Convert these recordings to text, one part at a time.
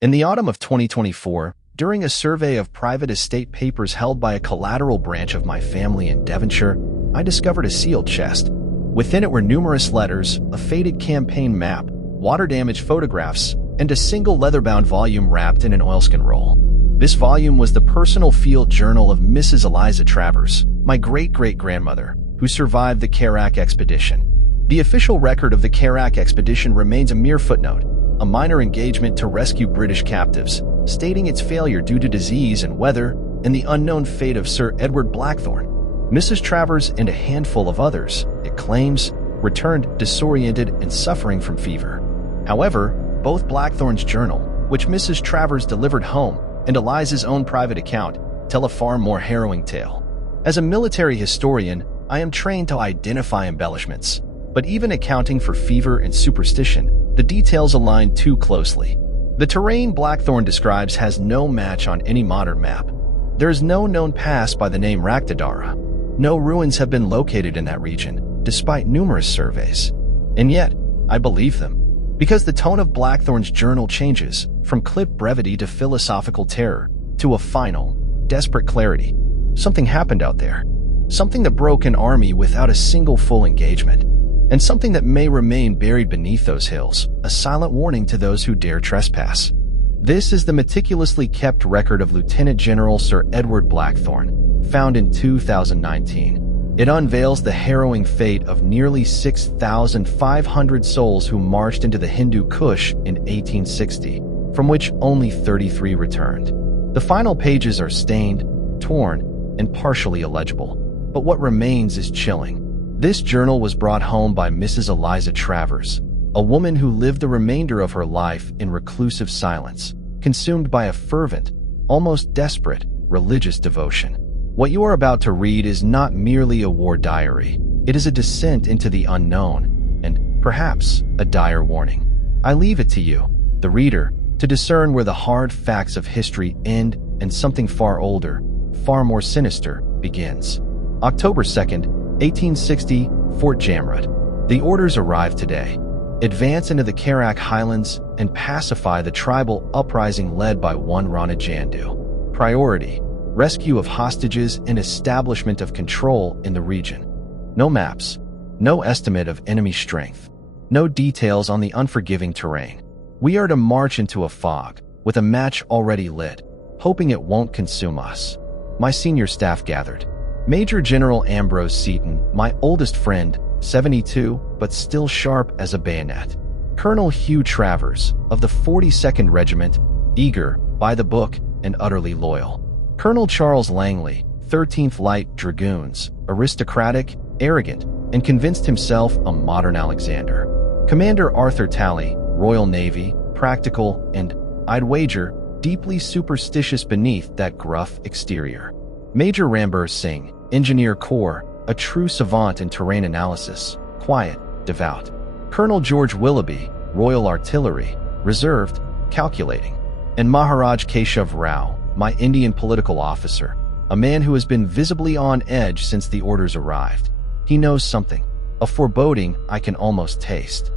In the autumn of 2024, during a survey of private estate papers held by a collateral branch of my family in Devonshire, I discovered a sealed chest. Within it were numerous letters, a faded campaign map, water-damaged photographs, and a single leather-bound volume wrapped in an oilskin roll. This volume was the personal field journal of Mrs. Eliza Travers, my great-great-grandmother, who survived the Karak expedition. The official record of the Karak expedition remains a mere footnote, a minor engagement to rescue British captives, stating its failure due to disease and weather and the unknown fate of Sir Edward Blackthorn. Mrs. Travers and a handful of others, it claims, returned disoriented and suffering from fever. However, both Blackthorn's journal, which Mrs. Travers delivered home, and Eliza's own private account, tell a far more harrowing tale. As a military historian, I am trained to identify embellishments, but even accounting for fever and superstition, the details align too closely. The terrain Blackthorn describes has no match on any modern map. There is no known pass by the name Rakhtadara. No ruins have been located in that region, despite numerous surveys. And yet, I believe them, because the tone of Blackthorn's journal changes from clipped brevity to philosophical terror to a final, desperate clarity. Something happened out there. Something that broke an army without a single full engagement. And something that may remain buried beneath those hills, a silent warning to those who dare trespass. This is the meticulously kept record of Lieutenant General Sir Edward Blackthorn, found in 2019. It unveils the harrowing fate of nearly 6,500 souls who marched into the Hindu Kush in 1860, from which only 33 returned. The final pages are stained, torn, and partially illegible, but what remains is chilling. This journal was brought home by Mrs. Eliza Travers, a woman who lived the remainder of her life in reclusive silence, consumed by a fervent, almost desperate, religious devotion. What you are about to read is not merely a war diary. It is a descent into the unknown, and, perhaps, a dire warning. I leave it to you, the reader, to discern where the hard facts of history end and something far older, far more sinister, begins. October 2nd, 1860, Fort Jamrud. The orders arrive today. Advance into the Karak Highlands and pacify the tribal uprising led by one Rana Jandu. Priority: rescue of hostages and establishment of control in the region. No maps, no estimate of enemy strength, no details on the unforgiving terrain. We are to march into a fog, with a match already lit, hoping it won't consume us. My senior staff gathered. Major General Ambrose Seaton, my oldest friend, 72, but still sharp as a bayonet. Colonel Hugh Travers, of the 42nd Regiment, eager, by the book, and utterly loyal. Colonel Charles Langley, 13th Light Dragoons, aristocratic, arrogant, and convinced himself a modern Alexander. Commander Arthur Talley, Royal Navy, practical and, I'd wager, deeply superstitious beneath that gruff exterior. Major Rambir Singh, Engineer Corps, a true savant in terrain analysis, quiet, devout. Colonel George Willoughby, Royal Artillery, reserved, calculating. And Maharaj Keshav Rao, my Indian political officer, a man who has been visibly on edge since the orders arrived. He knows something, a foreboding I can almost taste.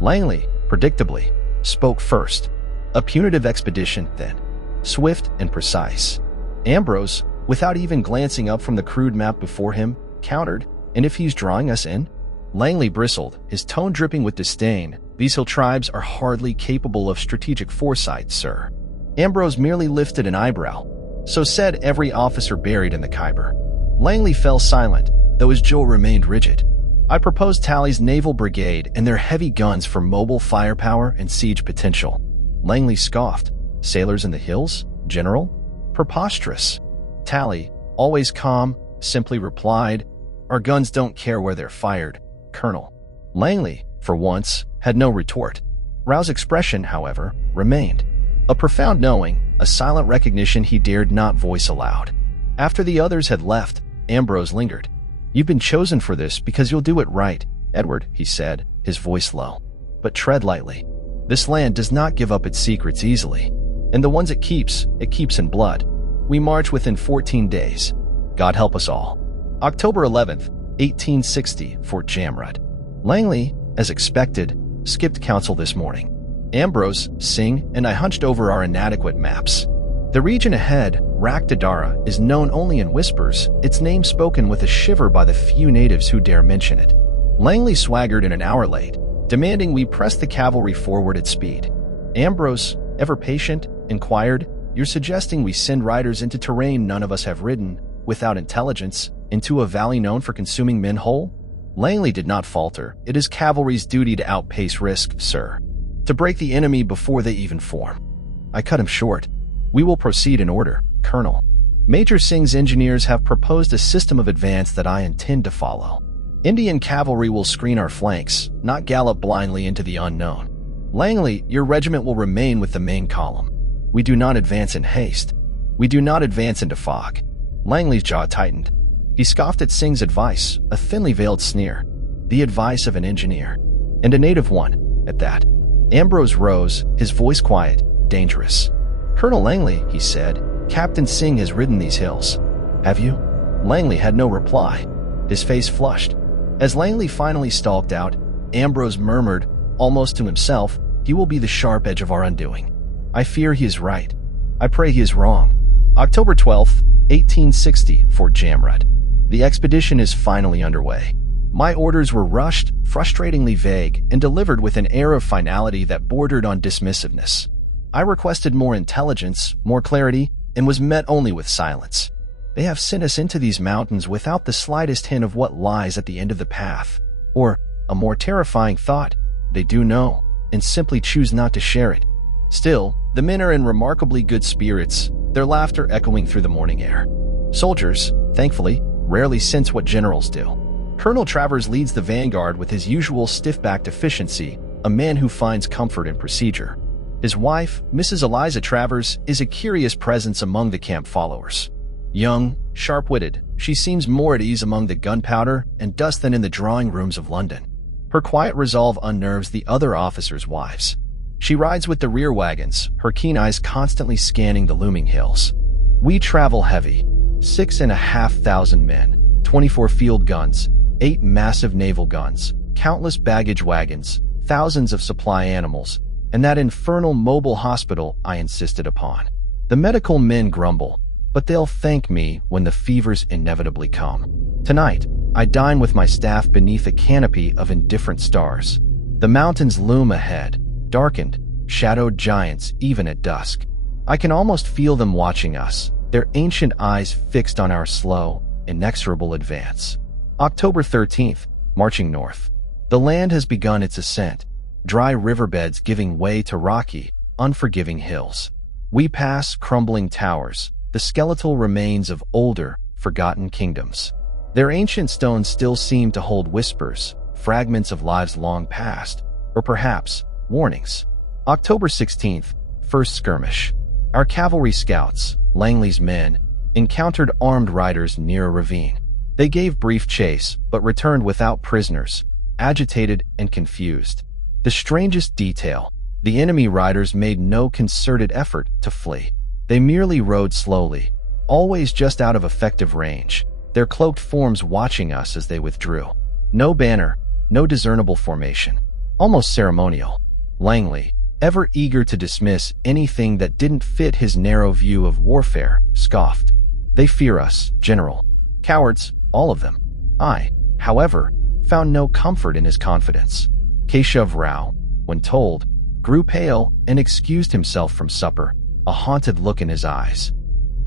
Langley, predictably, spoke first. A punitive expedition, then. Swift and precise. Ambrose, without even glancing up from the crude map before him, countered, and if he's drawing us in? Langley bristled, his tone dripping with disdain. These hill tribes are hardly capable of strategic foresight, sir. Ambrose merely lifted an eyebrow. So said every officer buried in the Khyber. Langley fell silent, though his jaw remained rigid. I proposed Talley's naval brigade and their heavy guns for mobile firepower and siege potential. Langley scoffed. Sailors in the hills? General? Preposterous. Talley, always calm, simply replied, "Our guns don't care where they're fired, Colonel." Langley, for once, had no retort. Rao's expression, however, remained. A profound knowing, a silent recognition he dared not voice aloud. After the others had left, Ambrose lingered. "You've been chosen for this because you'll do it right, Edward," he said, his voice low. "But tread lightly. This land does not give up its secrets easily, and the ones it keeps in blood. We march within 14 days. God help us all." October 11th, 1860, Fort Jamrud. Langley, as expected, skipped council this morning. Ambrose, Singh, and I hunched over our inadequate maps. The region ahead, Rakhtadara, is known only in whispers, its name spoken with a shiver by the few natives who dare mention it. Langley swaggered in an hour late, demanding we press the cavalry forward at speed. Ambrose, ever patient, inquired, "You're suggesting we send riders into terrain none of us have ridden, without intelligence, into a valley known for consuming men whole?" Langley did not falter. "It is cavalry's duty to outpace risk, sir. To break the enemy before they even form." I cut him short. "We will proceed in order, Colonel. Major Singh's engineers have proposed a system of advance that I intend to follow. Indian cavalry will screen our flanks, not gallop blindly into the unknown. Langley, your regiment will remain with the main column. We do not advance in haste. We do not advance into fog." Langley's jaw tightened. He scoffed at Singh's advice, a thinly veiled sneer. The advice of an engineer. And a native one, at that. Ambrose rose, his voice quiet, dangerous. "Colonel Langley," he said, "Captain Singh has ridden these hills. Have you?" Langley had no reply. His face flushed. As Langley finally stalked out, Ambrose murmured, almost to himself, "He will be the sharp edge of our undoing. I fear he is right. I pray he is wrong." October 12th, 1860, Fort Jamrud. The expedition is finally underway. My orders were rushed, frustratingly vague, and delivered with an air of finality that bordered on dismissiveness. I requested more intelligence, more clarity, and was met only with silence. They have sent us into these mountains without the slightest hint of what lies at the end of the path. Or, a more terrifying thought, they do know, and simply choose not to share it. Still, the men are in remarkably good spirits, their laughter echoing through the morning air. Soldiers, thankfully, rarely sense what generals do. Colonel Travers leads the vanguard with his usual stiff-backed efficiency, a man who finds comfort in procedure. His wife, Mrs. Eliza Travers, is a curious presence among the camp followers. Young, sharp-witted, she seems more at ease among the gunpowder and dust than in the drawing rooms of London. Her quiet resolve unnerves the other officers' wives. She rides with the rear wagons, her keen eyes constantly scanning the looming hills. We travel heavy. 6,500 men, 24 field guns, 8 massive naval guns, countless baggage wagons, thousands of supply animals, and that infernal mobile hospital I insisted upon. The medical men grumble, but they'll thank me when the fevers inevitably come. Tonight, I dine with my staff beneath a canopy of indifferent stars. The mountains loom ahead, darkened, shadowed giants even at dusk. I can almost feel them watching us, their ancient eyes fixed on our slow, inexorable advance. October 13th, marching north. The land has begun its ascent, dry riverbeds giving way to rocky, unforgiving hills. We pass crumbling towers, the skeletal remains of older, forgotten kingdoms. Their ancient stones still seem to hold whispers, fragments of lives long past, or perhaps warnings. October 16th, first skirmish. Our cavalry scouts, Langley's men, encountered armed riders near a ravine. They gave brief chase, but returned without prisoners, agitated and confused. The strangest detail, the enemy riders made no concerted effort to flee. They merely rode slowly, always just out of effective range, their cloaked forms watching us as they withdrew. No banner, no discernible formation. Almost ceremonial. Langley, ever eager to dismiss anything that didn't fit his narrow view of warfare, scoffed. "They fear us, General. Cowards, all of them." I, however, found no comfort in his confidence. Keshav Rao, when told, grew pale and excused himself from supper, a haunted look in his eyes.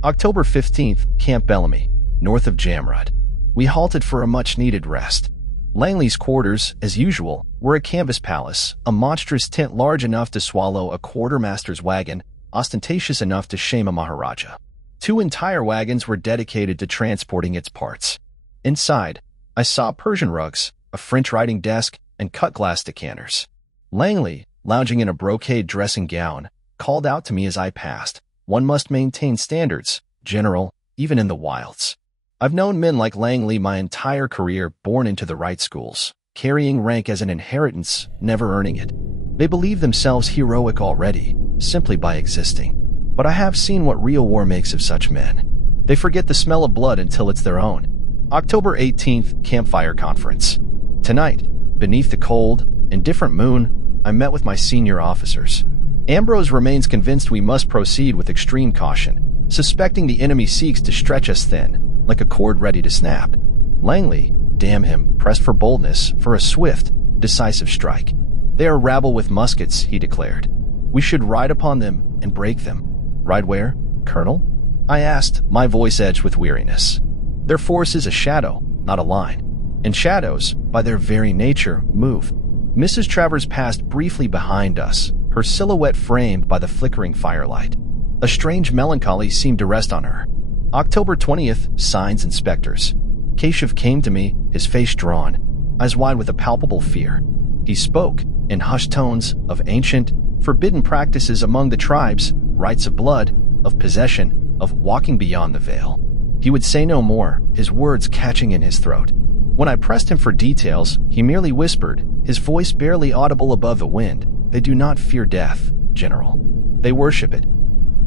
October 15th, Camp Bellamy, north of Jamrud. We halted for a much-needed rest. Langley's quarters, as usual, were a canvas palace, a monstrous tent large enough to swallow a quartermaster's wagon, ostentatious enough to shame a Maharaja. 2 entire wagons were dedicated to transporting its parts. Inside, I saw Persian rugs, a French writing desk, and cut-glass decanters. Langley, lounging in a brocade dressing gown, called out to me as I passed, "One must maintain standards, General, even in the wilds." I've known men like Langley my entire career, born into the right schools, carrying rank as an inheritance, never earning it. They believe themselves heroic already, simply by existing. But I have seen what real war makes of such men. They forget the smell of blood until it's their own. October 18th, Campfire Conference. Tonight, beneath the cold, indifferent moon, I met with my senior officers. Ambrose remains convinced we must proceed with extreme caution, suspecting the enemy seeks to stretch us thin, like a cord ready to snap. Langley, damn him, pressed for boldness, for a swift, decisive strike. They are rabble with muskets, he declared. We should ride upon them and break them. Ride where, Colonel? I asked, my voice edged with weariness. Their force is a shadow, not a line. And shadows, by their very nature, move. Mrs. Travers passed briefly behind us, her silhouette framed by the flickering firelight. A strange melancholy seemed to rest on her. October 20th, Signs Inspectors. Keshav came to me, his face drawn, eyes wide with a palpable fear. He spoke, in hushed tones, of ancient, forbidden practices among the tribes, rites of blood, of possession, of walking beyond the veil. He would say no more, his words catching in his throat. When I pressed him for details, he merely whispered, his voice barely audible above the wind, "They do not fear death, General. They worship it."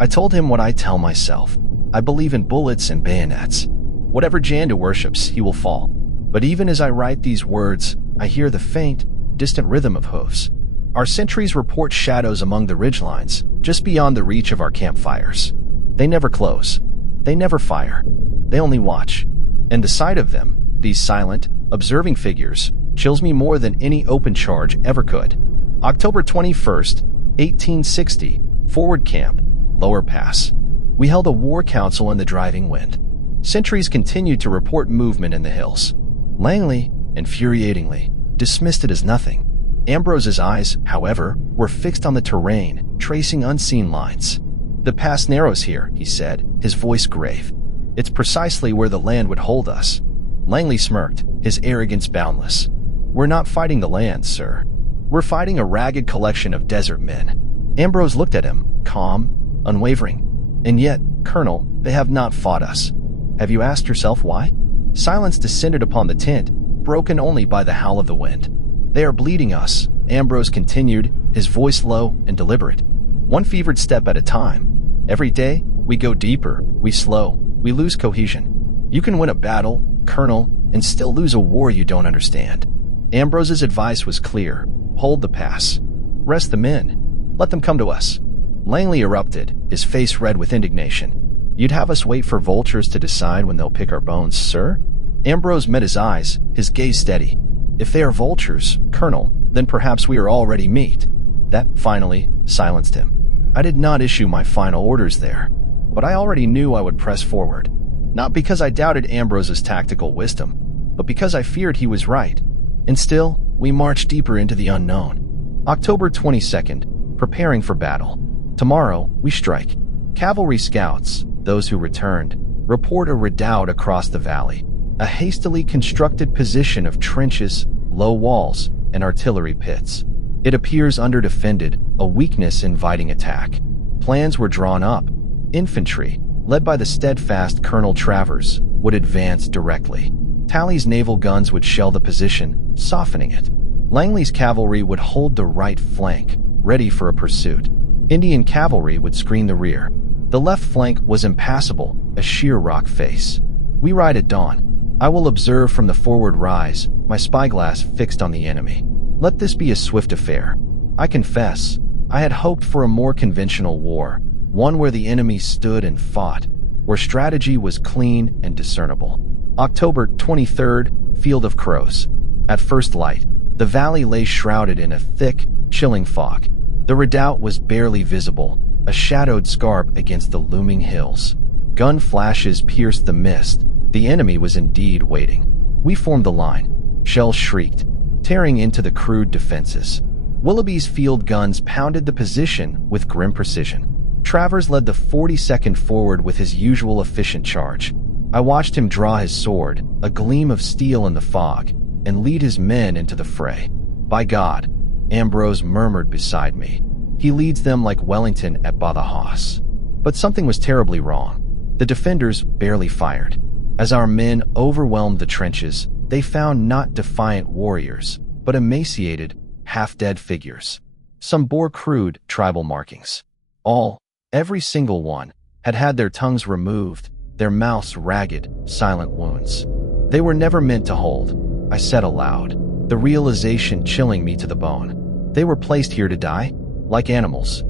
I told him what I tell myself. I believe in bullets and bayonets. Whatever Janda worships, he will fall. But even as I write these words, I hear the faint, distant rhythm of hoofs. Our sentries report shadows among the ridgelines, just beyond the reach of our campfires. They never close. They never fire. They only watch. And the sight of them, these silent, observing figures, chills me more than any open charge ever could. October 21st, 1860, Forward Camp, Lower Pass. We held a war council in the driving wind. Sentries continued to report movement in the hills. Langley, infuriatingly, dismissed it as nothing. Ambrose's eyes, however, were fixed on the terrain, tracing unseen lines. "The pass narrows here," he said, his voice grave. "It's precisely where the land would hold us." Langley smirked, his arrogance boundless. "We're not fighting the land, sir. We're fighting a ragged collection of desert men." Ambrose looked at him, calm, unwavering. "And yet, Colonel, they have not fought us. Have you asked yourself why?" Silence descended upon the tent, broken only by the howl of the wind. "They are bleeding us," Ambrose continued, his voice low and deliberate. "One fevered step at a time. Every day, we go deeper, we slow, we lose cohesion. You can win a battle, Colonel, and still lose a war you don't understand." Ambrose's advice was clear. Hold the pass. Rest the men. Let them come to us. Langley erupted, his face red with indignation. "You'd have us wait for vultures to decide when they'll pick our bones, sir?" Ambrose met his eyes, his gaze steady. "If they are vultures, Colonel, then perhaps we are already meat." That, finally, silenced him. I did not issue my final orders there, but I already knew I would press forward. Not because I doubted Ambrose's tactical wisdom, but because I feared he was right. And still, we marched deeper into the unknown. October 22nd, preparing for battle. Tomorrow, we strike. Cavalry scouts, those who returned, report a redoubt across the valley, a hastily constructed position of trenches, low walls, and artillery pits. It appears underdefended, a weakness inviting attack. Plans were drawn up. Infantry, led by the steadfast Colonel Travers, would advance directly. Talley's naval guns would shell the position, softening it. Langley's cavalry would hold the right flank, ready for a pursuit. Indian cavalry would screen the rear. The left flank was impassable, a sheer rock face. We ride at dawn. I will observe from the forward rise, my spyglass fixed on the enemy. Let this be a swift affair. I confess, I had hoped for a more conventional war, one where the enemy stood and fought, where strategy was clean and discernible. October 23rd, Field of Crows. At first light, the valley lay shrouded in a thick, chilling fog. The redoubt was barely visible, a shadowed scarp against the looming hills. Gun flashes pierced the mist. The enemy was indeed waiting. We formed the line. Shells shrieked, tearing into the crude defenses. Willoughby's field guns pounded the position with grim precision. Travers led the 42nd forward with his usual efficient charge. I watched him draw his sword, a gleam of steel in the fog, and lead his men into the fray. "By God," Ambrose murmured beside me. "He leads them like Wellington at Badajoz." But something was terribly wrong. The defenders barely fired. As our men overwhelmed the trenches, they found not defiant warriors, but emaciated, half-dead figures. Some bore crude tribal markings. All, every single one, had had their tongues removed, their mouths ragged, silent wounds. They were never meant to hold, I said aloud, the realization chilling me to the bone. They were placed here to die, like animals.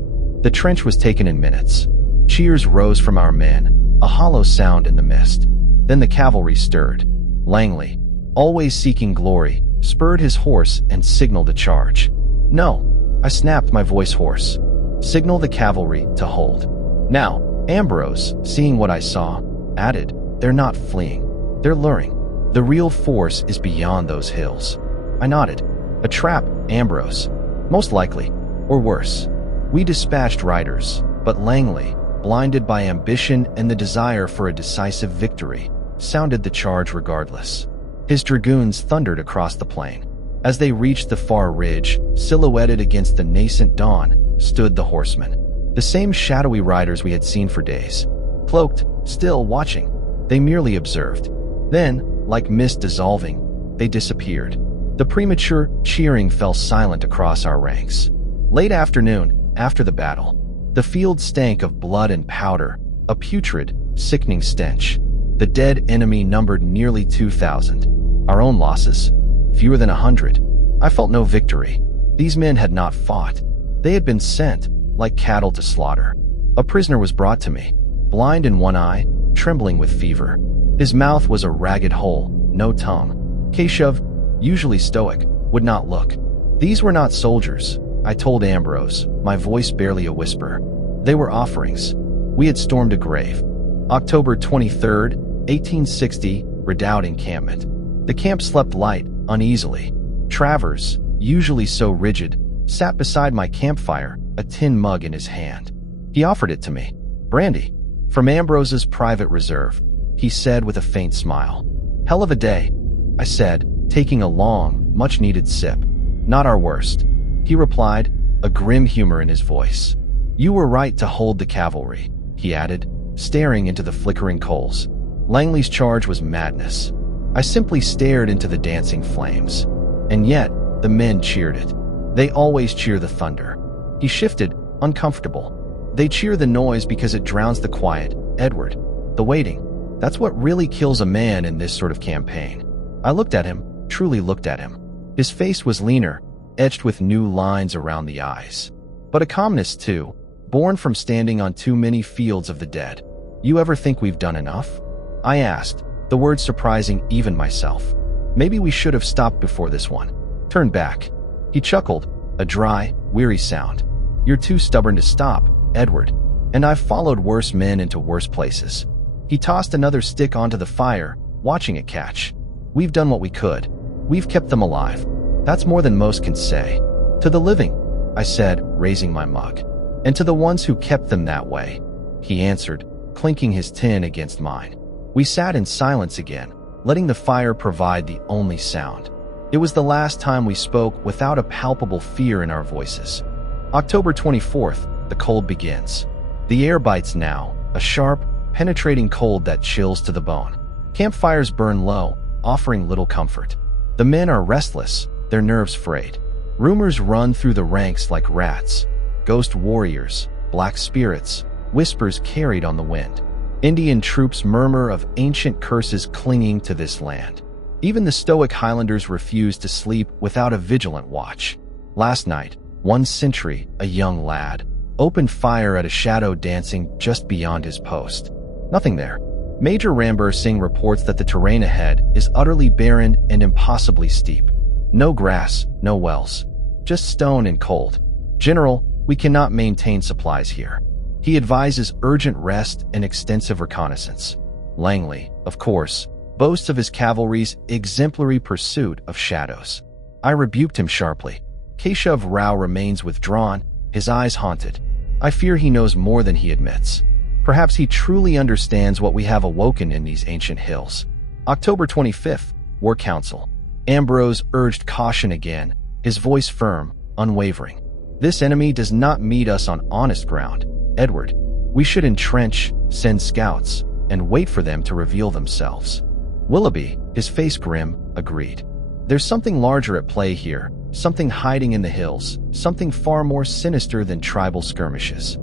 The trench was taken in minutes. Cheers rose from our men, a hollow sound in the mist. Then the cavalry stirred. Langley, always seeking glory, spurred his horse and signaled a charge. "No," I snapped, my voice hoarse. "Signal the cavalry to hold." Now, Ambrose, seeing what I saw, added, "They're not fleeing. They're luring. The real force is beyond those hills." I nodded. "A trap, Ambrose. Most likely. Or worse." We dispatched riders, but Langley, blinded by ambition and the desire for a decisive victory, sounded the charge regardless. His dragoons thundered across the plain. As they reached the far ridge, silhouetted against the nascent dawn, stood the horsemen. The same shadowy riders we had seen for days. Cloaked, still watching. They merely observed. Then, like mist dissolving, they disappeared. The premature cheering fell silent across our ranks. Late afternoon, after the battle, the field stank of blood and powder, a putrid, sickening stench. The dead enemy numbered nearly 2,000. Our own losses, fewer than 100. I felt no victory. These men had not fought. They had been sent, like cattle to slaughter. A prisoner was brought to me, blind in one eye, trembling with fever. His mouth was a ragged hole, no tongue. Keshav, usually stoic, would not look. These were not soldiers, I told Ambrose, my voice barely a whisper. They were offerings. We had stormed a grave. October 23rd, 1860, Redoubt encampment. The camp slept light, uneasily. Travers, usually so rigid, sat beside my campfire, a tin mug in his hand. He offered it to me. "Brandy. From Ambrose's private reserve," he said with a faint smile. "Hell of a day," I said, taking a long, much-needed sip. "Not our worst," he replied, a grim humor in his voice. "You were right to hold the cavalry," he added, staring into the flickering coals. Langley's charge was madness. I simply stared into the dancing flames. And yet, the men cheered it. They always cheer the thunder. He shifted, uncomfortable. They cheer the noise because it drowns the quiet, Edward. The waiting. That's what really kills a man in this sort of campaign. I looked at him, truly looked at him. His face was leaner, etched with new lines around the eyes. But a calmness too, born from standing on too many fields of the dead. "You ever think we've done enough?" I asked, the words surprising even myself. "Maybe we should have stopped before this one. Turn back." He chuckled, a dry, weary sound. "You're too stubborn to stop, Edward. And I've followed worse men into worse places." He tossed another stick onto the fire, watching it catch. "We've done what we could. We've kept them alive. That's more than most can say." "To the living," I said, raising my mug. "And to the ones who kept them that way," he answered, clinking his tin against mine. We sat in silence again, letting the fire provide the only sound. It was the last time we spoke without a palpable fear in our voices. October 24th, the cold begins. The air bites now, a sharp, penetrating cold that chills to the bone. Campfires burn low, offering little comfort. The men are restless, their nerves frayed. Rumors run through the ranks like rats. Ghost warriors, black spirits, whispers carried on the wind. Indian troops murmur of ancient curses clinging to this land. Even the stoic Highlanders refuse to sleep without a vigilant watch. Last night, one sentry, a young lad, opened fire at a shadow dancing just beyond his post. Nothing there. Major Rambir Singh reports that the terrain ahead is utterly barren and impossibly steep. No grass, no wells. Just stone and cold. "General, we cannot maintain supplies here." He advises urgent rest and extensive reconnaissance. Langley, of course, boasts of his cavalry's exemplary pursuit of shadows. I rebuked him sharply. Keshav Rao remains withdrawn, his eyes haunted. I fear he knows more than he admits. Perhaps he truly understands what we have awoken in these ancient hills. October 25th, War Council. Ambrose urged caution again, his voice firm, unwavering. "This enemy does not meet us on honest ground, Edward. We should entrench, send scouts, and wait for them to reveal themselves." Willoughby, his face grim, agreed. "There's something larger at play here, something hiding in the hills, something far more sinister than tribal skirmishes."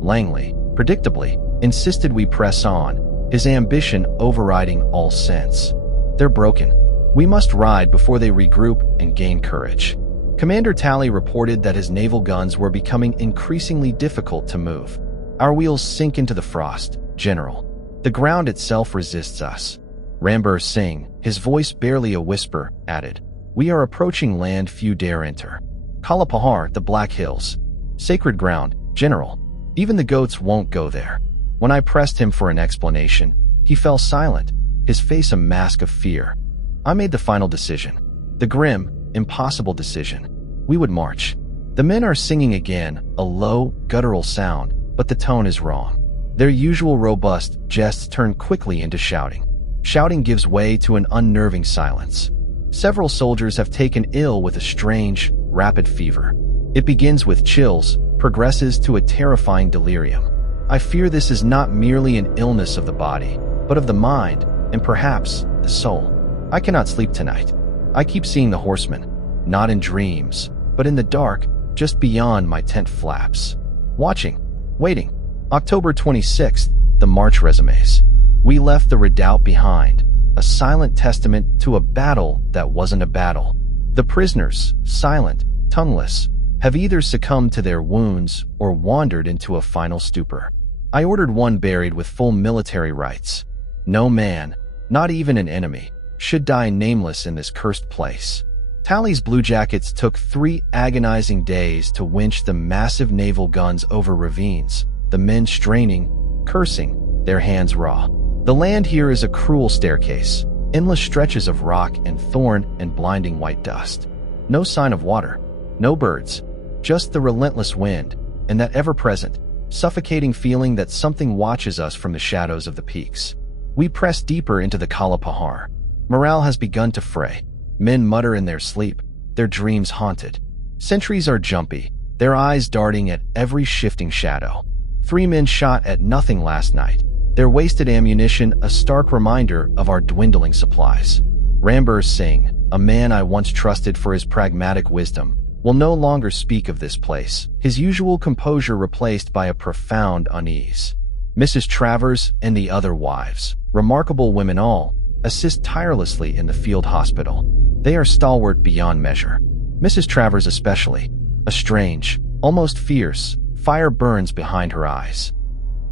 Langley, predictably, insisted we press on, his ambition overriding all sense. "They're broken. We must ride before they regroup and gain courage." Commander Tally reported that his naval guns were becoming increasingly difficult to move. Our wheels sink into the frost, General. The ground itself resists us. Rambir Singh, his voice barely a whisper, added, "We are approaching land few dare enter. Kalapahar, the Black Hills. Sacred ground, General. Even the goats won't go there." When I pressed him for an explanation, he fell silent, his face a mask of fear. I made the final decision. The grim, impossible decision. We would march. The men are singing again, a low, guttural sound, but the tone is wrong. Their usual robust jests turn quickly into shouting. Shouting gives way to an unnerving silence. Several soldiers have taken ill with a strange, rapid fever. It begins with chills, progresses to a terrifying delirium. I fear this is not merely an illness of the body, but of the mind, and perhaps the soul. I cannot sleep tonight. I keep seeing the horsemen, not in dreams, but in the dark, just beyond my tent flaps. Watching, waiting. October 26th, the March resumes. We left the redoubt behind, a silent testament to a battle that wasn't a battle. The prisoners, silent, tongueless, have either succumbed to their wounds or wandered into a final stupor. I ordered one buried with full military rights. No man, not even an enemy, should die nameless in this cursed place. Tally's bluejackets took 3 agonizing days to winch the massive naval guns over ravines, the men straining, cursing, their hands raw. The land here is a cruel staircase, endless stretches of rock and thorn and blinding white dust. No sign of water, no birds, just the relentless wind, and that ever-present, suffocating feeling that something watches us from the shadows of the peaks. We press deeper into the Kalapahar. Morale has begun to fray. Men mutter in their sleep, their dreams haunted. Sentries are jumpy, their eyes darting at every shifting shadow. 3 men shot at nothing last night, their wasted ammunition a stark reminder of our dwindling supplies. Rambir Singh, a man I once trusted for his pragmatic wisdom, will no longer speak of this place, his usual composure replaced by a profound unease. Mrs. Travers and the other wives, remarkable women all, assist tirelessly in the field hospital. They are stalwart beyond measure. Mrs. Travers especially, a strange, almost fierce, fire burns behind her eyes.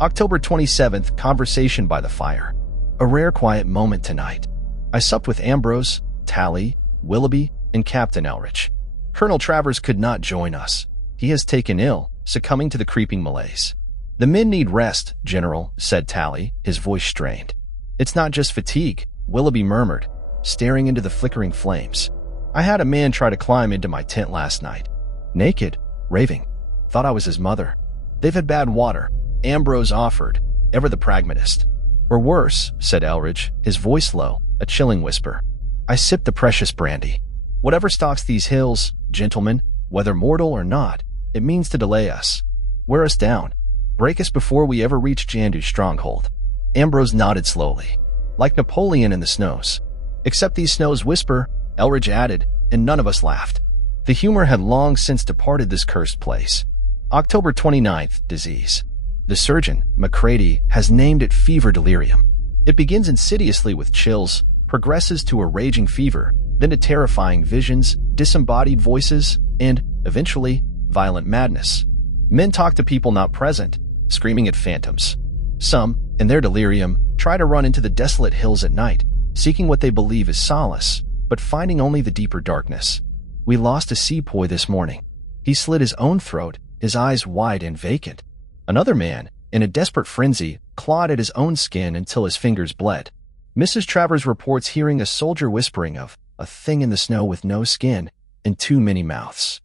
October 27th, conversation by the fire. A rare quiet moment tonight. I supped with Ambrose, Tally, Willoughby, and Captain Elrich. Colonel Travers could not join us. He has taken ill, succumbing to the creeping malaise. "The men need rest, General," said Tally, his voice strained. "It's not just fatigue," Willoughby murmured, staring into the flickering flames. "I had a man try to climb into my tent last night. Naked, raving. Thought I was his mother. They've had bad water," Ambrose offered, ever the pragmatist. "Or worse," said Elridge, his voice low, a chilling whisper. I sipped the precious brandy. "Whatever stalks these hills, gentlemen, whether mortal or not, it means to delay us. Wear us down. Break us before we ever reach Jandu's stronghold." Ambrose nodded slowly, like Napoleon in the snows. "Except these snows whisper," Elridge added, and none of us laughed. The humor had long since departed this cursed place. October 29th, disease. The surgeon, Macready, has named it fever delirium. It begins insidiously with chills, progresses to a raging fever, then to terrifying visions, disembodied voices, and, eventually, violent madness. Men talk to people not present, screaming at phantoms. Some, in their delirium, try to run into the desolate hills at night, seeking what they believe is solace, but finding only the deeper darkness. We lost a sepoy this morning. He slit his own throat, his eyes wide and vacant. Another man, in a desperate frenzy, clawed at his own skin until his fingers bled. Mrs. Travers reports hearing a soldier whispering of a thing in the snow with no skin and too many mouths.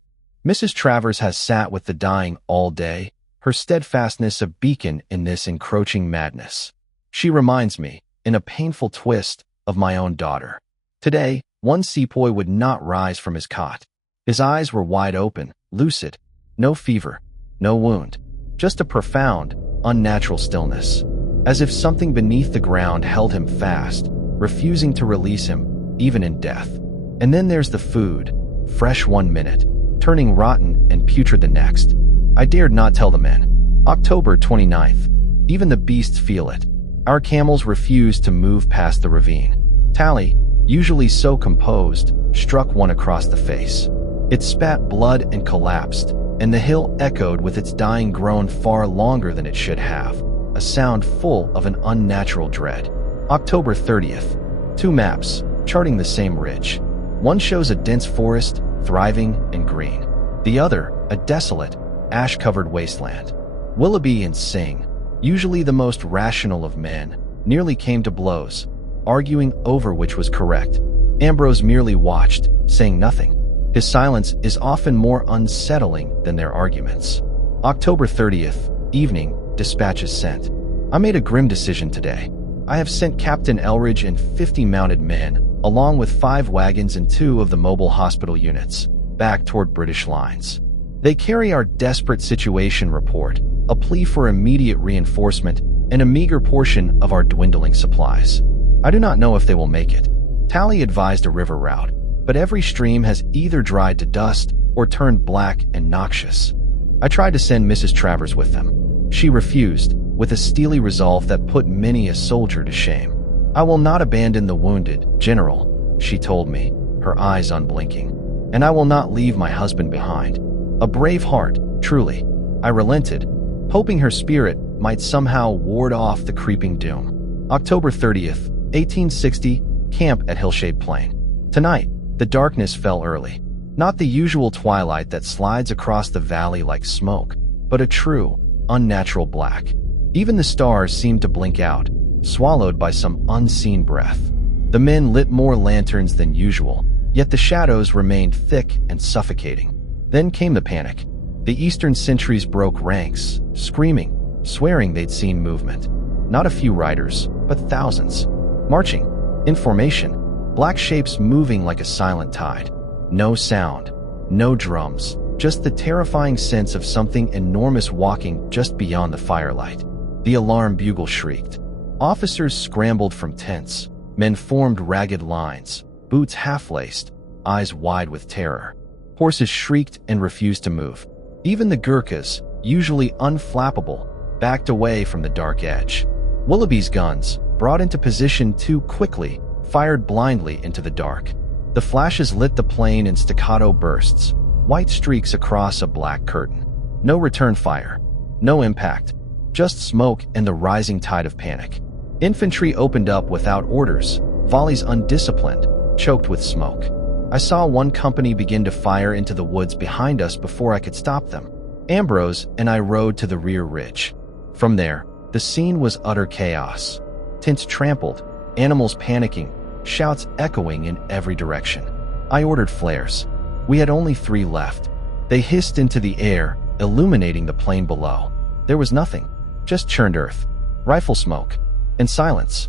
Mrs. Travers has sat with the dying all day, her steadfastness a beacon in this encroaching madness. She reminds me, in a painful twist, of my own daughter. Today, one sepoy would not rise from his cot. His eyes were wide open, lucid, no fever, no wound, just a profound, unnatural stillness, as if something beneath the ground held him fast, refusing to release him, even in death. And then there's the food, fresh 1 minute, turning rotten and putrid the next. I dared not tell the men. October 29th. Even the beasts feel it. Our camels refuse to move past the ravine. Tally, usually so composed, struck one across the face. It spat blood and collapsed, and the hill echoed with its dying groan far longer than it should have, a sound full of an unnatural dread. October 30th. 2 maps, charting the same ridge. One shows a dense forest, thriving and green. The other, a desolate, ash-covered wasteland. Willoughby and Singh, usually the most rational of men, nearly came to blows, arguing over which was correct. Ambrose merely watched, saying nothing. His silence is often more unsettling than their arguments. October 30th, evening, dispatches sent. I made a grim decision today. I have sent Captain Elridge and 50 mounted men, along with 5 wagons and 2 of the mobile hospital units, back toward British lines. They carry our desperate situation report, a plea for immediate reinforcement, and a meager portion of our dwindling supplies. I do not know if they will make it. Tally advised a river route, but every stream has either dried to dust or turned black and noxious. I tried to send Mrs. Travers with them. She refused, with a steely resolve that put many a soldier to shame. I will not abandon the wounded, General, she told me, her eyes unblinking. And I will not leave my husband behind. A brave heart, truly. I relented, hoping her spirit might somehow ward off the creeping doom. October 30th, 1860, camp at Hillshade Plain. Tonight, the darkness fell early. Not the usual twilight that slides across the valley like smoke, but a true, unnatural black. Even the stars seemed to blink out, swallowed by some unseen breath. The men lit more lanterns than usual, yet the shadows remained thick and suffocating. Then came the panic. The eastern sentries broke ranks, screaming, swearing they'd seen movement. Not a few riders, but thousands. Marching, in formation, black shapes moving like a silent tide. No sound, no drums, just the terrifying sense of something enormous walking just beyond the firelight. The alarm bugle shrieked. Officers scrambled from tents. Men formed ragged lines, boots half-laced, eyes wide with terror. Horses shrieked and refused to move. Even the Gurkhas, usually unflappable, backed away from the dark edge. Willoughby's guns, brought into position too quickly, fired blindly into the dark. The flashes lit the plain in staccato bursts, white streaks across a black curtain. No return fire, no impact, just smoke and the rising tide of panic. Infantry opened up without orders, volleys undisciplined, choked with smoke. I saw one company begin to fire into the woods behind us before I could stop them. Ambrose and I rode to the rear ridge. From there, the scene was utter chaos. Tents trampled, animals panicking, shouts echoing in every direction. I ordered flares. We had only 3 left. They hissed into the air, illuminating the plain below. There was nothing, just churned earth, rifle smoke, and silence.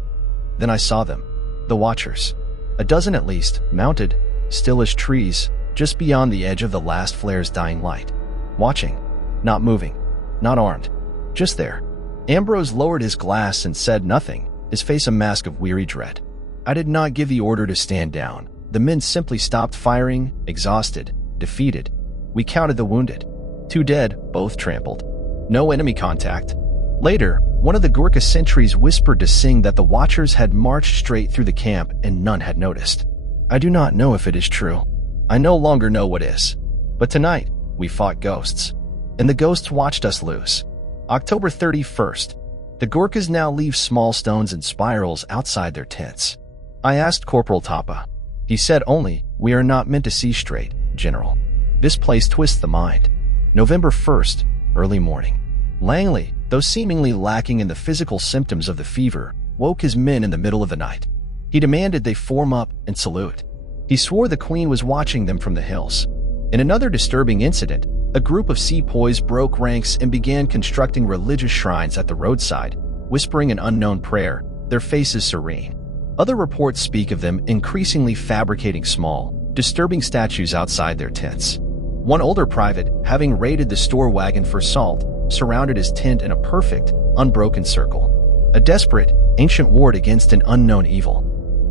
Then I saw them, the watchers. A dozen at least, mounted, still as trees, just beyond the edge of the last flare's dying light. Watching, not moving, not armed, just there. Ambrose lowered his glass and said nothing, his face a mask of weary dread. I did not give the order to stand down. The men simply stopped firing, exhausted, defeated. We counted the wounded. 2 dead, both trampled. No enemy contact. Later, one of the Gurkha sentries whispered to Singh that the watchers had marched straight through the camp and none had noticed. I do not know if it is true. I no longer know what is. But tonight, we fought ghosts. And the ghosts watched us lose. October 31st. The Gurkhas now leave small stones and spirals outside their tents. I asked Corporal Tapa. He said only, "We are not meant to see straight, General. This place twists the mind." November 1st, early morning. Langley, though seemingly lacking in the physical symptoms of the fever, woke his men in the middle of the night. He demanded they form up and salute. He swore the Queen was watching them from the hills. In another disturbing incident, a group of sepoys broke ranks and began constructing religious shrines at the roadside, whispering an unknown prayer, their faces serene. Other reports speak of them increasingly fabricating small, disturbing statues outside their tents. One older private, having raided the store wagon for salt, surrounded his tent in a perfect, unbroken circle. A desperate, ancient ward against an unknown evil.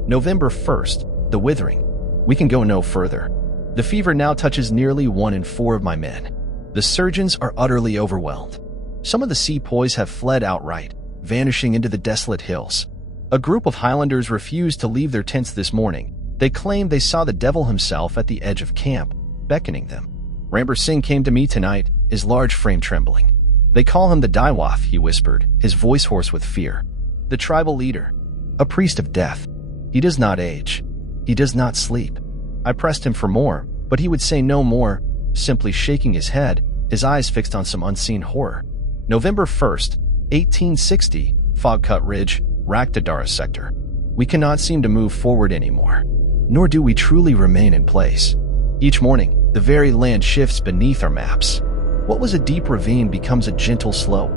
November 1st, the withering. We can go no further. The fever now touches nearly 1 in 4 of my men. The surgeons are utterly overwhelmed. Some of the sepoys have fled outright, vanishing into the desolate hills. A group of Highlanders refused to leave their tents this morning. They claim they saw the devil himself at the edge of camp, beckoning them. Rambir Singh came to me tonight, his large frame trembling. They call him the Daiwath, he whispered, his voice hoarse with fear. The tribal leader. A priest of death. He does not age. He does not sleep. I pressed him for more, but he would say no more, simply shaking his head, his eyes fixed on some unseen horror. November 1st, 1860, Fog Cut Ridge, Raktadara sector. We cannot seem to move forward anymore. Nor do we truly remain in place. Each morning, the very land shifts beneath our maps. What was a deep ravine becomes a gentle slope.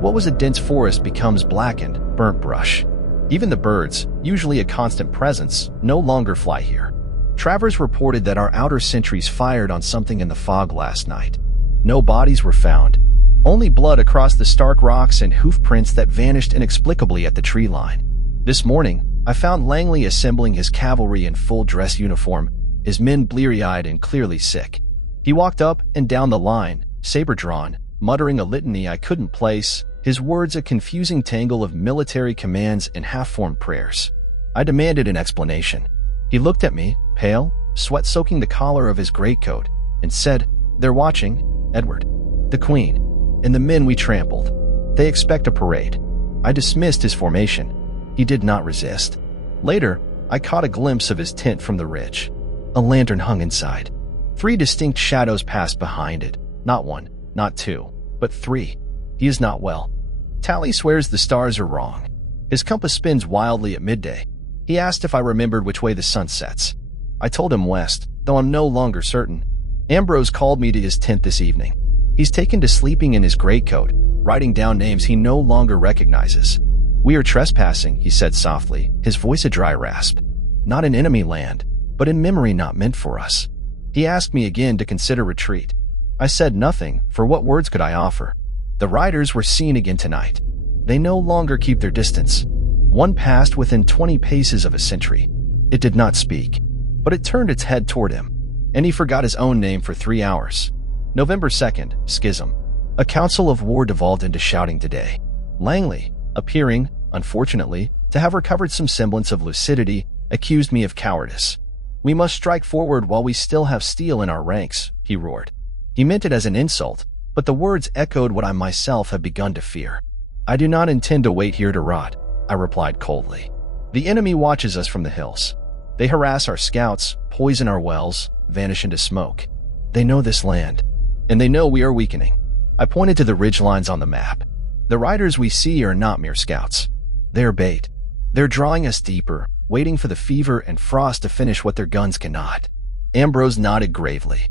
What was a dense forest becomes blackened, burnt brush. Even the birds, usually a constant presence, no longer fly here. Travers reported that our outer sentries fired on something in the fog last night. No bodies were found. Only blood across the stark rocks and hoof prints that vanished inexplicably at the tree line. This morning, I found Langley assembling his cavalry in full dress uniform, his men bleary-eyed and clearly sick. He walked up and down the line, saber-drawn, muttering a litany I couldn't place, his words a confusing tangle of military commands and half-formed prayers. I demanded an explanation. He looked at me, pale, sweat soaking the collar of his greatcoat, and said, "They're watching, Edward. The Queen. And the men we trampled. They expect a parade." I dismissed his formation. He did not resist. Later, I caught a glimpse of his tent from the ridge. A lantern hung inside. 3 distinct shadows passed behind it. Not 1, not 2, but 3. He is not well. Tally swears the stars are wrong. His compass spins wildly at midday. He asked if I remembered which way the sun sets. I told him west, though I'm no longer certain. Ambrose called me to his tent this evening. He's taken to sleeping in his greatcoat, writing down names he no longer recognizes. "We are trespassing," he said softly, his voice a dry rasp. "Not in enemy land, but in memory not meant for us." He asked me again to consider retreat. I said nothing, for what words could I offer? The riders were seen again tonight. They no longer keep their distance. One passed within 20 paces of a sentry. It did not speak, but it turned its head toward him, and he forgot his own name for 3 hours. November 2nd, Schism. A council of war devolved into shouting today. Langley, appearing, unfortunately, to have recovered some semblance of lucidity, accused me of cowardice. "We must strike forward while we still have steel in our ranks," he roared. He meant it as an insult, but the words echoed what I myself had begun to fear. "I do not intend to wait here to rot," I replied coldly. "The enemy watches us from the hills. They harass our scouts, poison our wells, vanish into smoke. They know this land, and they know we are weakening." I pointed to the ridgelines on the map. "The riders we see are not mere scouts. They are bait. They're drawing us deeper, waiting for the fever and frost to finish what their guns cannot." Ambrose nodded gravely.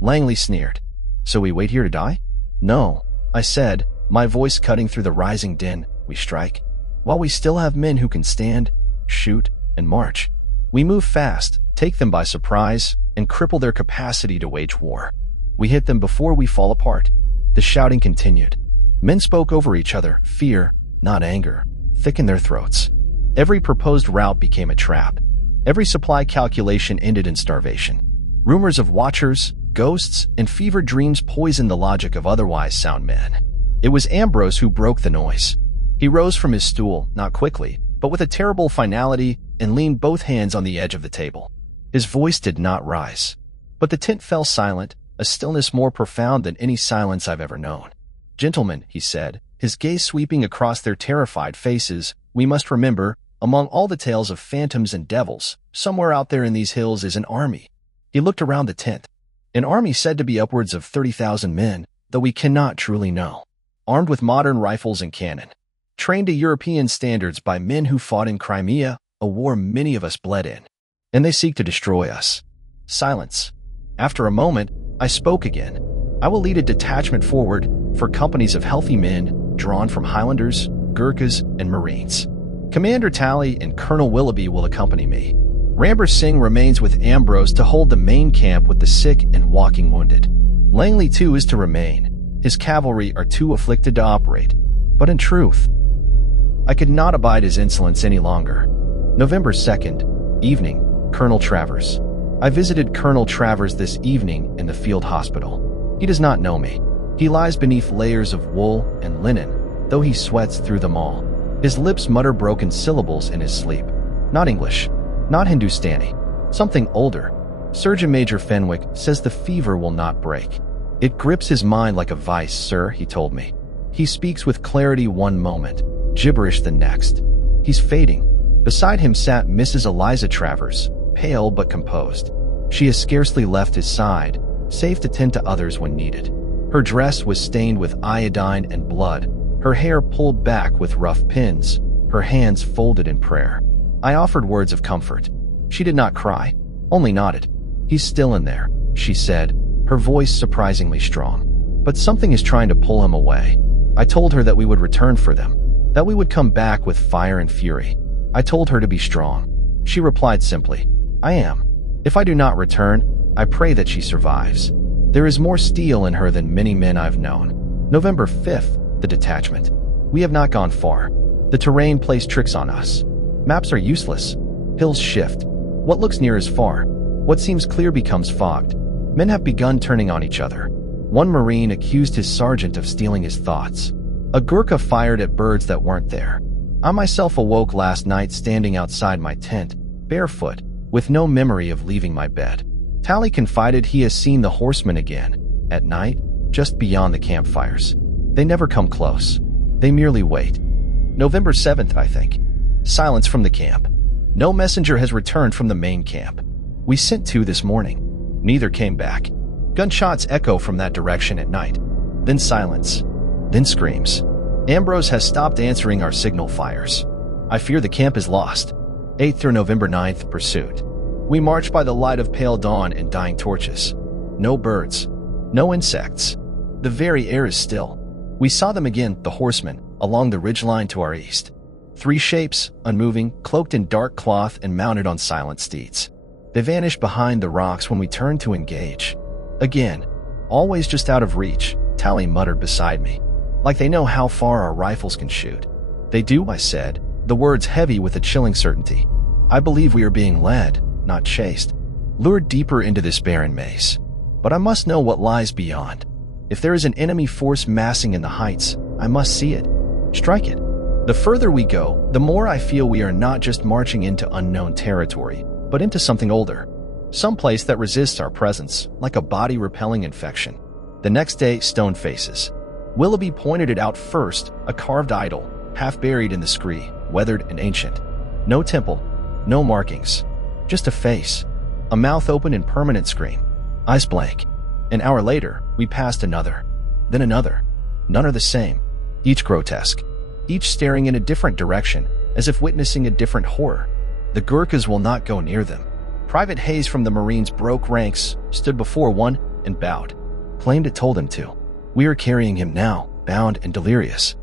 Langley sneered. "So we wait here to die?" "No," I said, my voice cutting through the rising din. "We strike. While we still have men who can stand, shoot, and march. We move fast, take them by surprise, and cripple their capacity to wage war. We hit them before we fall apart." The shouting continued. Men spoke over each other, fear, not anger, thickened their throats. Every proposed route became a trap. Every supply calculation ended in starvation. Rumors of watchers, ghosts, and fevered dreams poisoned the logic of otherwise sound men. It was Ambrose who broke the noise. He rose from his stool, not quickly, but with a terrible finality, and leaned both hands on the edge of the table. His voice did not rise, but the tent fell silent, a stillness more profound than any silence I've ever known. "Gentlemen," he said, his gaze sweeping across their terrified faces, "we must remember, among all the tales of phantoms and devils, somewhere out there in these hills is an army." He looked around the tent. An army said to be upwards of 30,000 men, though we cannot truly know. Armed with modern rifles and cannon. Trained to European standards by men who fought in Crimea, a war many of us bled in. And they seek to destroy us. Silence. After a moment, I spoke again. "I will lead a detachment forward for companies of healthy men drawn from Highlanders, Gurkhas, and Marines. Commander Tally and Colonel Willoughby will accompany me. Rambir Singh remains with Ambrose to hold the main camp with the sick and walking wounded. Langley too is to remain. His cavalry are too afflicted to operate. But in truth, I could not abide his insolence any longer." November 2nd, evening, Colonel Travers. I visited Colonel Travers this evening in the field hospital. He does not know me. He lies beneath layers of wool and linen, though he sweats through them all. His lips mutter broken syllables in his sleep. Not English, not Hindustani, something older, Surgeon Major Fenwick says the fever will not break. It grips his mind like a vice, sir, he told me. He speaks with clarity one moment, gibberish the next. He's fading. Beside him sat Mrs. Eliza Travers, pale but composed. She has scarcely left his side, save to tend to others when needed. Her dress was stained with iodine and blood, her hair pulled back with rough pins, her hands folded in prayer. I offered words of comfort. She did not cry, only nodded. He's still in there, she said, her voice surprisingly strong. But something is trying to pull him away. I told her that we would return for them, that we would come back with fire and fury. I told her to be strong. She replied simply, I am. If I do not return, I pray that she survives. There is more steel in her than many men I've known. November 5th, the detachment. We have not gone far. The terrain plays tricks on us. Maps are useless. Hills shift. What looks near is far. What seems clear becomes fogged. Men have begun turning on each other. One Marine accused his sergeant of stealing his thoughts. A Gurkha fired at birds that weren't there. I myself awoke last night standing outside my tent, barefoot, with no memory of leaving my bed. Tally confided he has seen the horsemen again, at night, just beyond the campfires. They never come close. They merely wait. November 7th, I think. Silence from the camp. No messenger has returned from the main camp. We sent 2 this morning. Neither came back. Gunshots echo from that direction at night. Then silence. Then screams. Ambrose has stopped answering our signal fires. I fear the camp is lost. 8th through November 9th, pursuit. We march by the light of pale dawn and dying torches. No birds. No insects. The very air is still. We saw them again, the horsemen, along the ridgeline to our east. 3 shapes, unmoving, cloaked in dark cloth and mounted on silent steeds. They vanished behind the rocks when we turned to engage. Again, always just out of reach, Tally muttered beside me. Like they know how far our rifles can shoot. They do, I said, the words heavy with a chilling certainty. I believe we are being led, not chased, lured deeper into this barren maze. But I must know what lies beyond. If there is an enemy force massing in the heights, I must see it. Strike it. The further we go, the more I feel we are not just marching into unknown territory, but into something older. Some place that resists our presence, like a body-repelling infection. The next day, stone faces. Willoughby pointed it out first, a carved idol, half buried in the scree, weathered and ancient. No temple, no markings, just a face, a mouth open in permanent scream, eyes blank. An hour later, we passed another, then another. None are the same, each grotesque, each staring in a different direction, as if witnessing a different horror. The Gurkhas will not go near them. Private Hayes from the Marines broke ranks, stood before one, and bowed. Claimed it told him to. We are carrying him now, bound and delirious.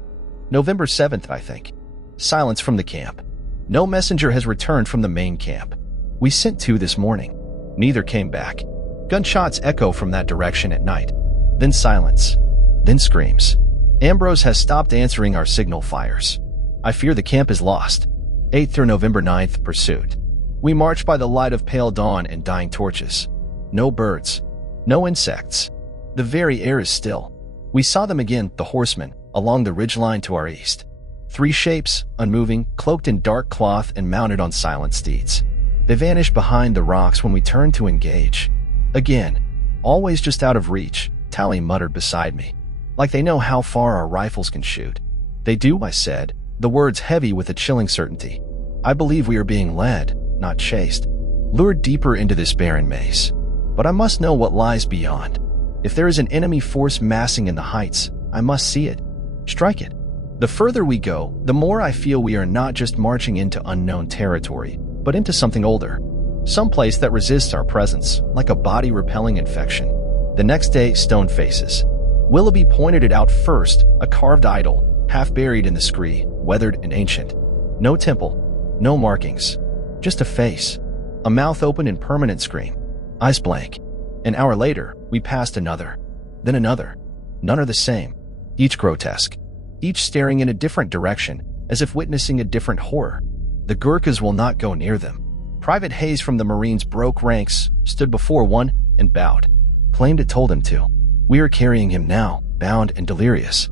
November 7th, I think. Silence from the camp. No messenger has returned from the main camp. We sent 2 this morning. Neither came back. Gunshots echo from that direction at night. Then silence. Then screams. Ambrose has stopped answering our signal fires. I fear the camp is lost. 8th through November 9th, pursuit. We march by the light of pale dawn and dying torches. No birds. No insects. The very air is still. We saw them again, the horsemen, along the ridgeline to our east. 3 shapes, unmoving, cloaked in dark cloth and mounted on silent steeds. They vanished behind the rocks when we turned to engage. Again, always just out of reach, Tally muttered beside me. Like they know how far our rifles can shoot. They do, I said, the words heavy with a chilling certainty. I believe we are being led, not chased, lured deeper into this barren maze. But I must know what lies beyond. If there is an enemy force massing in the heights, I must see it. Strike it. The further we go, the more I feel we are not just marching into unknown territory, but into something older. Some place that resists our presence, like a body-repelling infection. The next day, stone faces. Willoughby pointed it out first, a carved idol, half buried in the scree, weathered and ancient. No temple, no markings, just a face, a mouth open in permanent scream, eyes blank. An hour later, we passed another, then another. None are the same, each grotesque, each staring in a different direction, as if witnessing a different horror. The Gurkhas will not go near them. Private Hayes from the Marines broke ranks, stood before one, and bowed. Claimed it told him to. We are carrying him now, bound and delirious.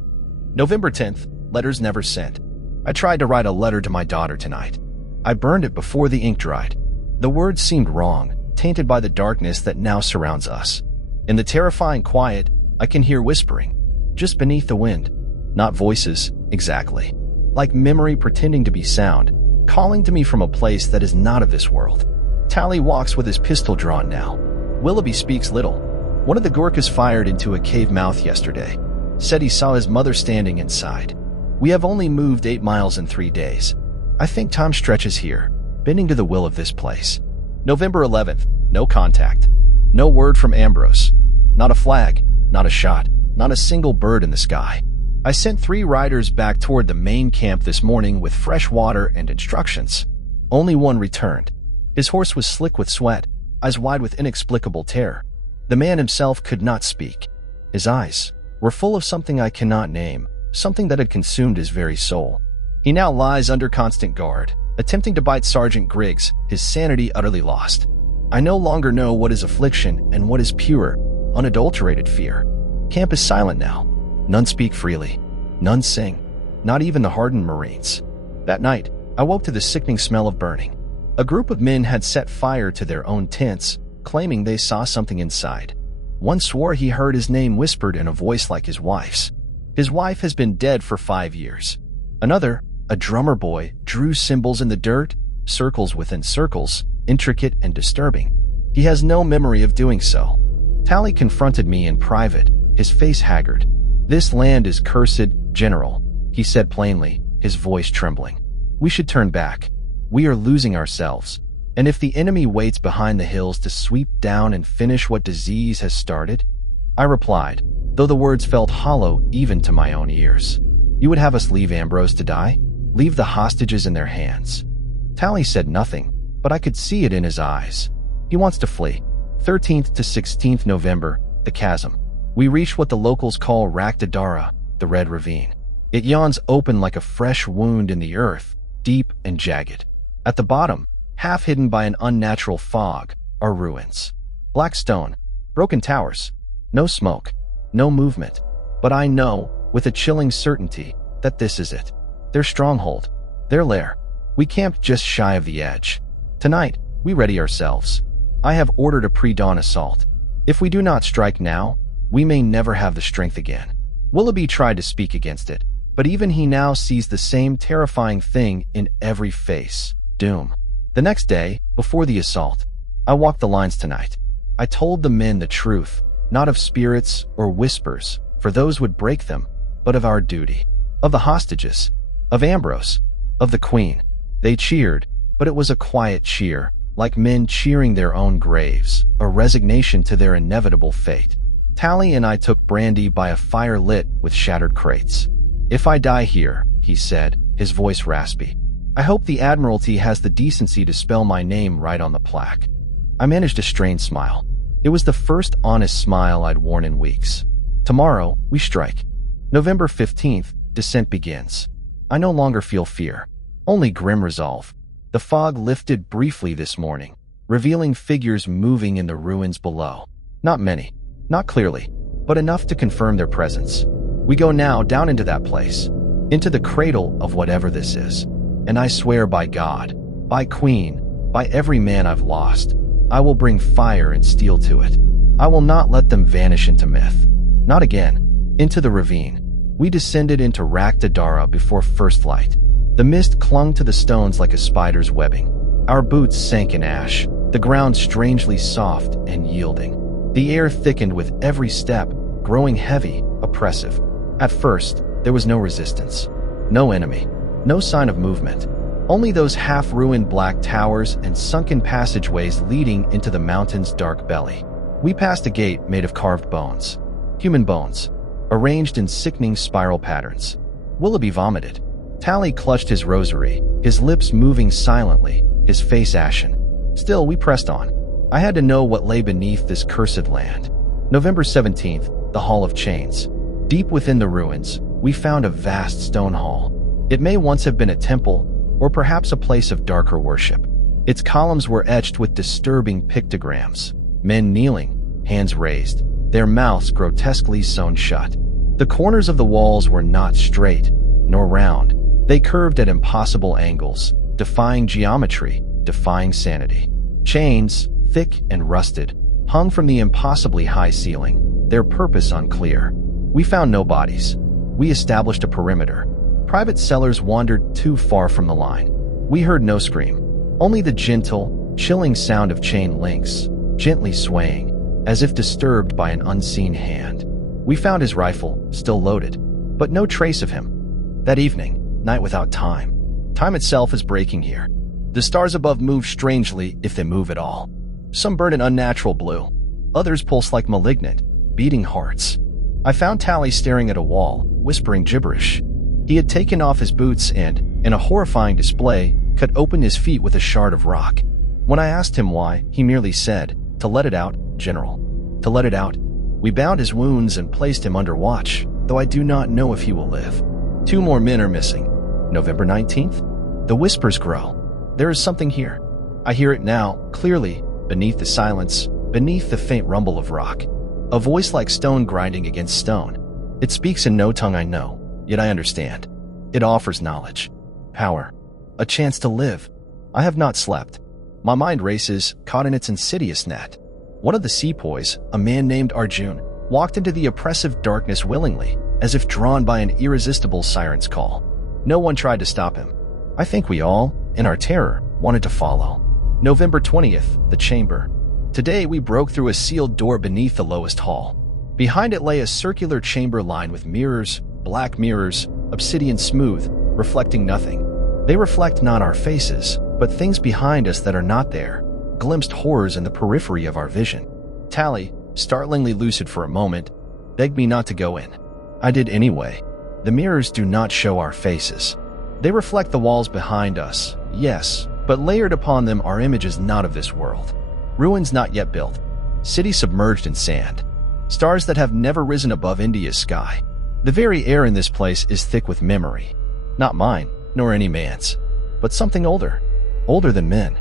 November 10th, letters never sent. I tried to write a letter to my daughter tonight. I burned it before the ink dried. The words seemed wrong, tainted by the darkness that now surrounds us. In the terrifying quiet, I can hear whispering, just beneath the wind. Not voices, exactly. Like memory pretending to be sound, calling to me from a place that is not of this world. Tally walks with his pistol drawn now. Willoughby speaks little. One of the Gurkhas fired into a cave mouth yesterday. Said he saw his mother standing inside. We have only moved 8 miles in 3 days. I think time stretches here, bending to the will of this place. November 11th, no contact. No word from Ambrose. Not a flag, not a shot, not a single bird in the sky. I sent 3 riders back toward the main camp this morning with fresh water and instructions. Only one returned. His horse was slick with sweat, eyes wide with inexplicable terror. The man himself could not speak. His eyes were full of something I cannot name, something that had consumed his very soul. He now lies under constant guard, attempting to bite Sergeant Griggs, his sanity utterly lost. I no longer know what is affliction and what is pure, unadulterated fear. Camp is silent now. None speak freely. None sing. Not even the hardened Marines. That night, I woke to the sickening smell of burning. A group of men had set fire to their own tents, claiming they saw something inside. One swore he heard his name whispered in a voice like his wife's. His wife has been dead for 5 years. Another, a drummer boy, drew symbols in the dirt, circles within circles, intricate and disturbing. He has no memory of doing so. Tally confronted me in private, his face haggard. "This land is cursed, General," he said plainly, his voice trembling. "We should turn back. We are losing ourselves. And if the enemy waits behind the hills to sweep down and finish what disease has started?" I replied, though the words felt hollow even to my own ears. "You would have us leave Ambrose to die? Leave the hostages in their hands?" Tally said nothing, but I could see it in his eyes. He wants to flee. 13th to 16th November, the chasm. We reached what the locals call Rakhtadara, the Red Ravine. It yawns open like a fresh wound in the earth, deep and jagged. At the bottom, half hidden by an unnatural fog, are ruins. Black stone, broken towers, no smoke, no movement. But I know, with a chilling certainty, that this is it. Their stronghold, their lair. We camped just shy of the edge. Tonight, we ready ourselves. I have ordered a pre-dawn assault. If we do not strike now, we may never have the strength again. Willoughby tried to speak against it, but even he now sees the same terrifying thing in every face: doom. The next day, before the assault, I walked the lines tonight. I told the men the truth, not of spirits or whispers, for those would break them, but of our duty, of the hostages, of Ambrose, of the Queen. They cheered, but it was a quiet cheer, like men cheering their own graves, a resignation to their inevitable fate. Tally and I took brandy by a fire lit with shattered crates. "If I die here," he said, his voice raspy, "I hope the Admiralty has the decency to spell my name right on the plaque." I managed a strained smile. It was the first honest smile I'd worn in weeks. Tomorrow, we strike. November 15th, descent begins. I no longer feel fear, only grim resolve. The fog lifted briefly this morning, revealing figures moving in the ruins below. Not many, not clearly, but enough to confirm their presence. We go now down into that place, into the cradle of whatever this is. And I swear by God, by Queen, by every man I've lost, I will bring fire and steel to it. I will not let them vanish into myth. Not again. Into the ravine. We descended into Rakhtadara before first light. The mist clung to the stones like a spider's webbing. Our boots sank in ash, the ground strangely soft and yielding. The air thickened with every step, growing heavy, oppressive. At first, there was no resistance. No enemy. No sign of movement. Only those half-ruined black towers and sunken passageways leading into the mountain's dark belly. We passed a gate made of carved bones. Human bones, arranged in sickening spiral patterns. Willoughby vomited. Tally clutched his rosary, his lips moving silently, his face ashen. Still, we pressed on. I had to know what lay beneath this cursed land. November 17th, the Hall of Chains. Deep within the ruins, we found a vast stone hall. It may once have been a temple, or perhaps a place of darker worship. Its columns were etched with disturbing pictograms. Men kneeling, hands raised, their mouths grotesquely sewn shut. The corners of the walls were not straight, nor round. They curved at impossible angles, defying geometry, defying sanity. Chains, thick and rusted, hung from the impossibly high ceiling, their purpose unclear. We found no bodies. We established a perimeter. Private cellars wandered too far from the line. We heard no scream, only the gentle, chilling sound of chain links, gently swaying, as if disturbed by an unseen hand. We found his rifle, still loaded, but no trace of him. That evening, night without time. Time itself is breaking here. The stars above move strangely, if they move at all. Some burn an unnatural blue. Others pulse like malignant, beating hearts. I found Tally staring at a wall, whispering gibberish. He had taken off his boots and, in a horrifying display, cut open his feet with a shard of rock. When I asked him why, he merely said, "To let it out, General. To let it out." We bound his wounds and placed him under watch, though I do not know if he will live. 2 more men are missing. November 19th? The whispers grow. There is something here. I hear it now, clearly, beneath the silence, beneath the faint rumble of rock. A voice like stone grinding against stone. It speaks in no tongue I know, yet I understand. It offers knowledge, power, a chance to live. I have not slept. My mind races, caught in its insidious net. One of the sepoys, a man named Arjun, walked into the oppressive darkness willingly, as if drawn by an irresistible siren's call. No one tried to stop him. I think we all, in our terror, wanted to follow. November 20th, the chamber. Today we broke through a sealed door beneath the lowest hall. Behind it lay a circular chamber lined with mirrors, black mirrors, obsidian smooth, reflecting nothing. They reflect not our faces, but things behind us that are not there, glimpsed horrors in the periphery of our vision. Tally, startlingly lucid for a moment, begged me not to go in. I did anyway. The mirrors do not show our faces. They reflect the walls behind us, yes, but layered upon them are images not of this world. Ruins not yet built. Cities submerged in sand. Stars that have never risen above India's sky. The very air in this place is thick with memory. Not mine, nor any man's, but something older. Older than men.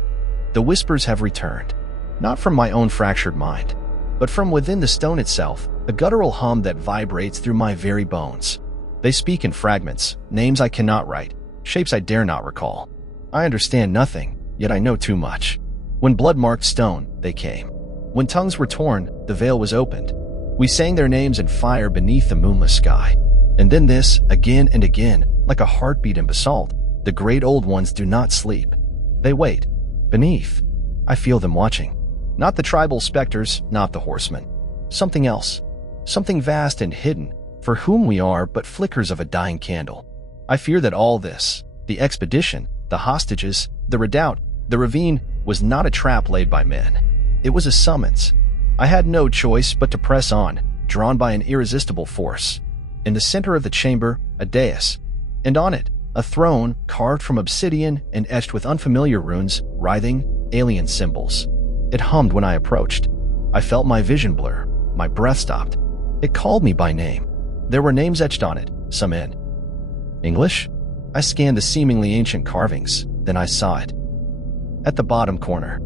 The whispers have returned. Not from my own fractured mind, but from within the stone itself, a guttural hum that vibrates through my very bones. They speak in fragments, names I cannot write, shapes I dare not recall. I understand nothing, yet I know too much. When blood-marked stone, they came. When tongues were torn, the veil was opened. We sang their names in fire beneath the moonless sky. And then this, again and again, like a heartbeat in basalt, the great old ones do not sleep. They wait. Beneath. I feel them watching. Not the tribal specters, not the horsemen. Something else. Something vast and hidden, for whom we are but flickers of a dying candle. I fear that all this, the expedition, the hostages, the redoubt, the ravine, was not a trap laid by men. It was a summons. I had no choice but to press on, drawn by an irresistible force. In the center of the chamber, a dais, and on it, a throne carved from obsidian and etched with unfamiliar runes, writhing, alien symbols. It hummed when I approached. I felt my vision blur. My breath stopped. It called me by name. There were names etched on it, some in English. I scanned the seemingly ancient carvings, then I saw it. At the bottom corner,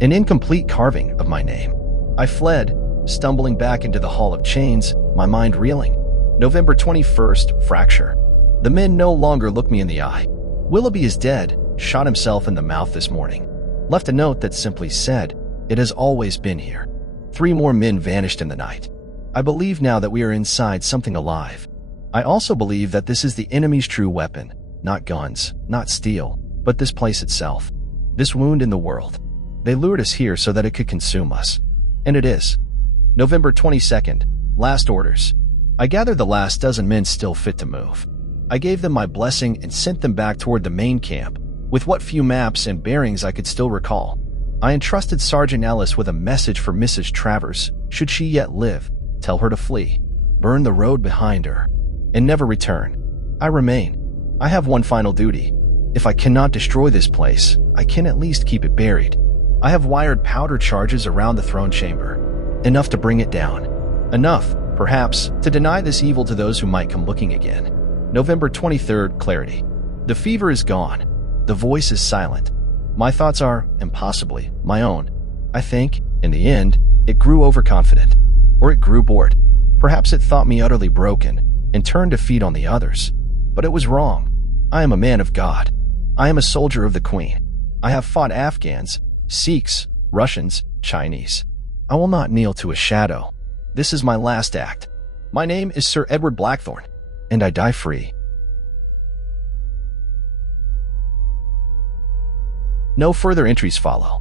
an incomplete carving of my name. I fled, stumbling back into the Hall of Chains, my mind reeling. November 21st, fracture. The men no longer look me in the eye. Willoughby is dead, shot himself in the mouth this morning. Left a note that simply said, "It has always been here." 3 more men vanished in the night. I believe now that we are inside something alive. I also believe that this is the enemy's true weapon, not guns, not steel, but this place itself. This wound in the world. They lured us here so that it could consume us. And it is. November 22nd, last orders. I gathered the last dozen men still fit to move. I gave them my blessing and sent them back toward the main camp, with what few maps and bearings I could still recall. I entrusted Sergeant Ellis with a message for Mrs. Travers, should she yet live. Tell her to flee, burn the road behind her, and never return. I remain. I have one final duty. If I cannot destroy this place, I can at least keep it buried. I have wired powder charges around the throne chamber. Enough to bring it down. Enough, perhaps, to deny this evil to those who might come looking again. November 23rd, clarity. The fever is gone. The voice is silent. My thoughts are, impossibly, my own. I think, in the end, it grew overconfident. Or it grew bored. Perhaps it thought me utterly broken and turned to feed on the others. But it was wrong. I am a man of God. I am a soldier of the Queen. I have fought Afghans, Sikhs, Russians, Chinese. I will not kneel to a shadow. This is my last act. My name is Sir Edward Blackthorn, and I die free. No further entries follow.